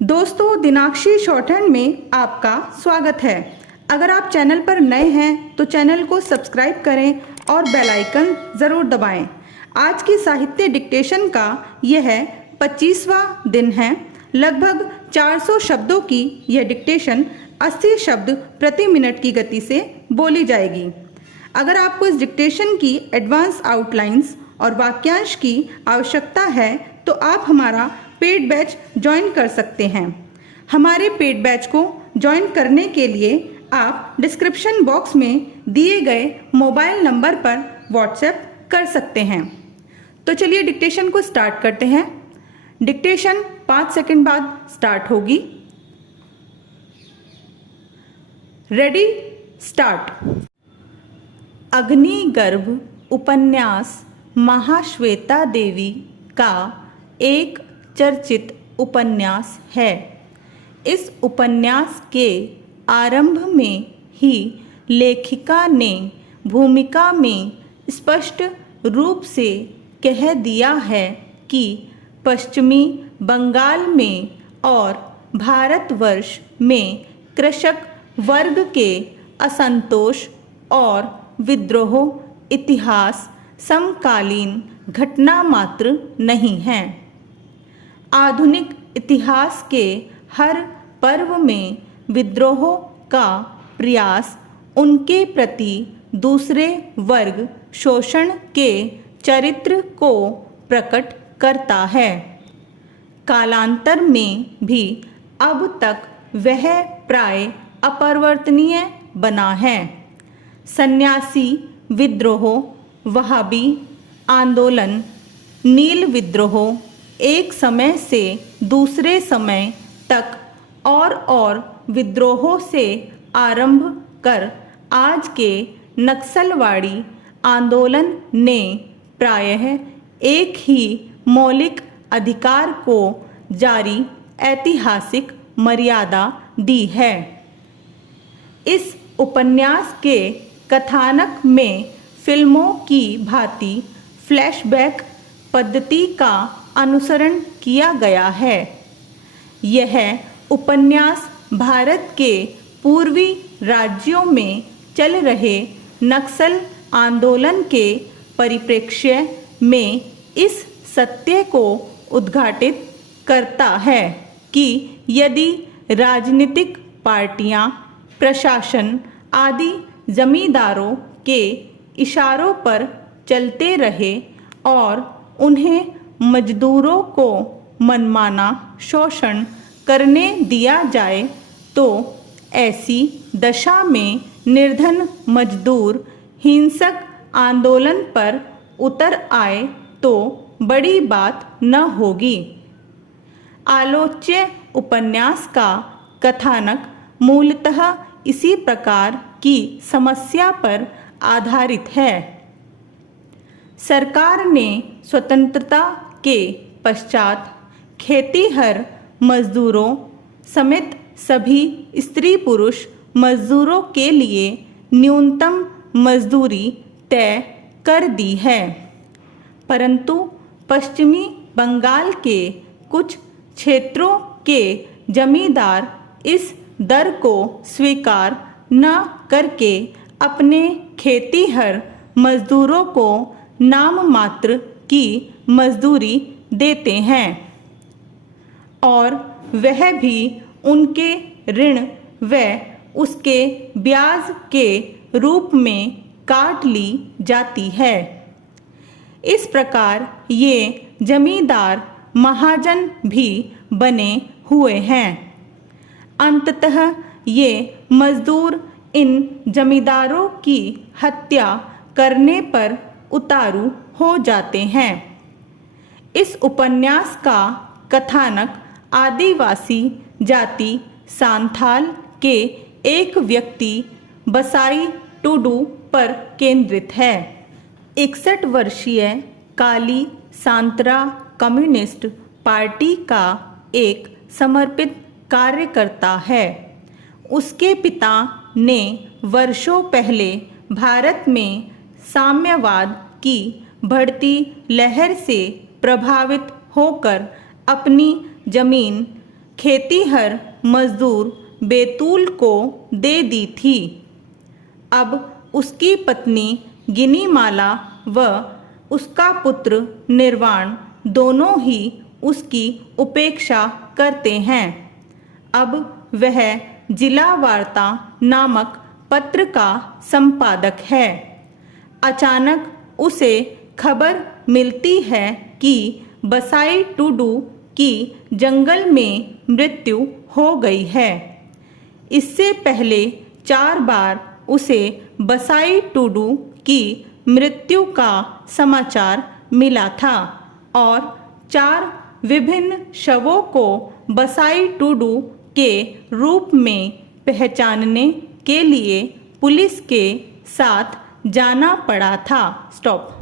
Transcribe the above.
दोस्तों, दिनाक्षी शॉर्टहैंड में आपका स्वागत है। अगर आप चैनल पर नए हैं तो चैनल को सब्सक्राइब करें और बेल आइकन ज़रूर दबाएं। आज की साहित्य डिक्टेशन का यह 25वां दिन है। लगभग 400 शब्दों की यह डिक्टेशन 80 शब्द प्रति मिनट की गति से बोली जाएगी। अगर आपको इस डिक्टेशन की एडवांस आउटलाइंस और वाक्यांश की आवश्यकता है तो आप हमारा पेड बैच ज्वाइन कर सकते हैं। हमारे पेड बैच को ज्वाइन करने के लिए आप डिस्क्रिप्शन बॉक्स में दिए गए मोबाइल नंबर पर व्हाट्सएप कर सकते हैं। तो चलिए डिक्टेशन को स्टार्ट करते हैं। डिक्टेशन 5 सेकंड बाद स्टार्ट होगी। Ready, start. अग्निगर्भ उपन्यास महाश्वेता देवी का एक चर्चित उपन्यास है। इस उपन्यास के आरंभ में ही लेखिका ने भूमिका में स्पष्ट रूप से कह दिया है कि पश्चिमी बंगाल में और भारतवर्ष में कृषक वर्ग के असंतोष और विद्रोह इतिहास समकालीन घटना मात्र नहीं है। आधुनिक इतिहास के हर पर्व में विद्रोह का प्रयास उनके प्रति दूसरे वर्ग शोषण के चरित्र को प्रकट करता है। कालांतर में भी अब तक वह प्राय अपरिवर्तनीय बना है। सन्यासी विद्रोह, वहाबी आंदोलन, नील विद्रोह एक समय से दूसरे समय तक और विद्रोहों से आरंभ कर आज के नक्सलवाड़ी आंदोलन ने प्रायः एक ही मौलिक अधिकार को जारी ऐतिहासिक मर्यादा दी है। इस उपन्यास के कथानक में फिल्मों की भांति फ्लैशबैक पद्धति का अनुसरण किया गया है। यह उपन्यास भारत के पूर्वी राज्यों में चल रहे नक्सल आंदोलन के परिप्रेक्ष्य में इस सत्य को उद्घाटित करता है कि यदि राजनीतिक पार्टियां, प्रशासन आदि जमींदारों के इशारों पर चलते रहे और उन्हें मजदूरों को मनमाना शोषण करने दिया जाए तो ऐसी दशा में निर्धन मजदूर हिंसक आंदोलन पर उतर आए तो बड़ी बात न होगी। आलोच्य उपन्यास का कथानक मूलतः इसी प्रकार की समस्या पर आधारित है। सरकार ने स्वतंत्रता के पश्चात खेतीहर मजदूरों समेत सभी स्त्री पुरुष मजदूरों के लिए न्यूनतम मजदूरी तय कर दी है, परंतु पश्चिमी बंगाल के कुछ क्षेत्रों के जमींदार इस दर को स्वीकार न करके अपने खेतीहर मजदूरों को नाम मात्र की मजदूरी देते हैं और वह भी उनके ऋण व उसके ब्याज के रूप में काट ली जाती है। इस प्रकार ये जमींदार महाजन भी बने हुए हैं। अंततः ये मजदूर इन जमींदारों की हत्या करने पर उतारू हो जाते हैं। इस उपन्यास का कथानक आदिवासी जाति सांथाल के एक व्यक्ति बसाई टुडू पर केंद्रित है। 61 वर्षीय काली सांतरा कम्युनिस्ट पार्टी का एक समर्पित कार्यकर्ता है। उसके पिता ने वर्षों पहले भारत में साम्यवाद की बढ़ती लहर से प्रभावित होकर अपनी जमीन खेतीहर मजदूर बैतूल को दे दी थी। अब उसकी पत्नी गिनीमाला व उसका पुत्र निर्वाण दोनों ही उसकी उपेक्षा करते हैं। अब वह जिला वार्ता नामक पत्र का संपादक है। अचानक उसे खबर मिलती है कि बसाई टुडू की जंगल में मृत्यु हो गई है। इससे पहले 4 बार उसे बसाई टुडू की मृत्यु का समाचार मिला था और 4 विभिन्न शवों को बसाई टुडू के रूप में पहचानने के लिए पुलिस के साथ जाना पड़ा था। स्टॉप।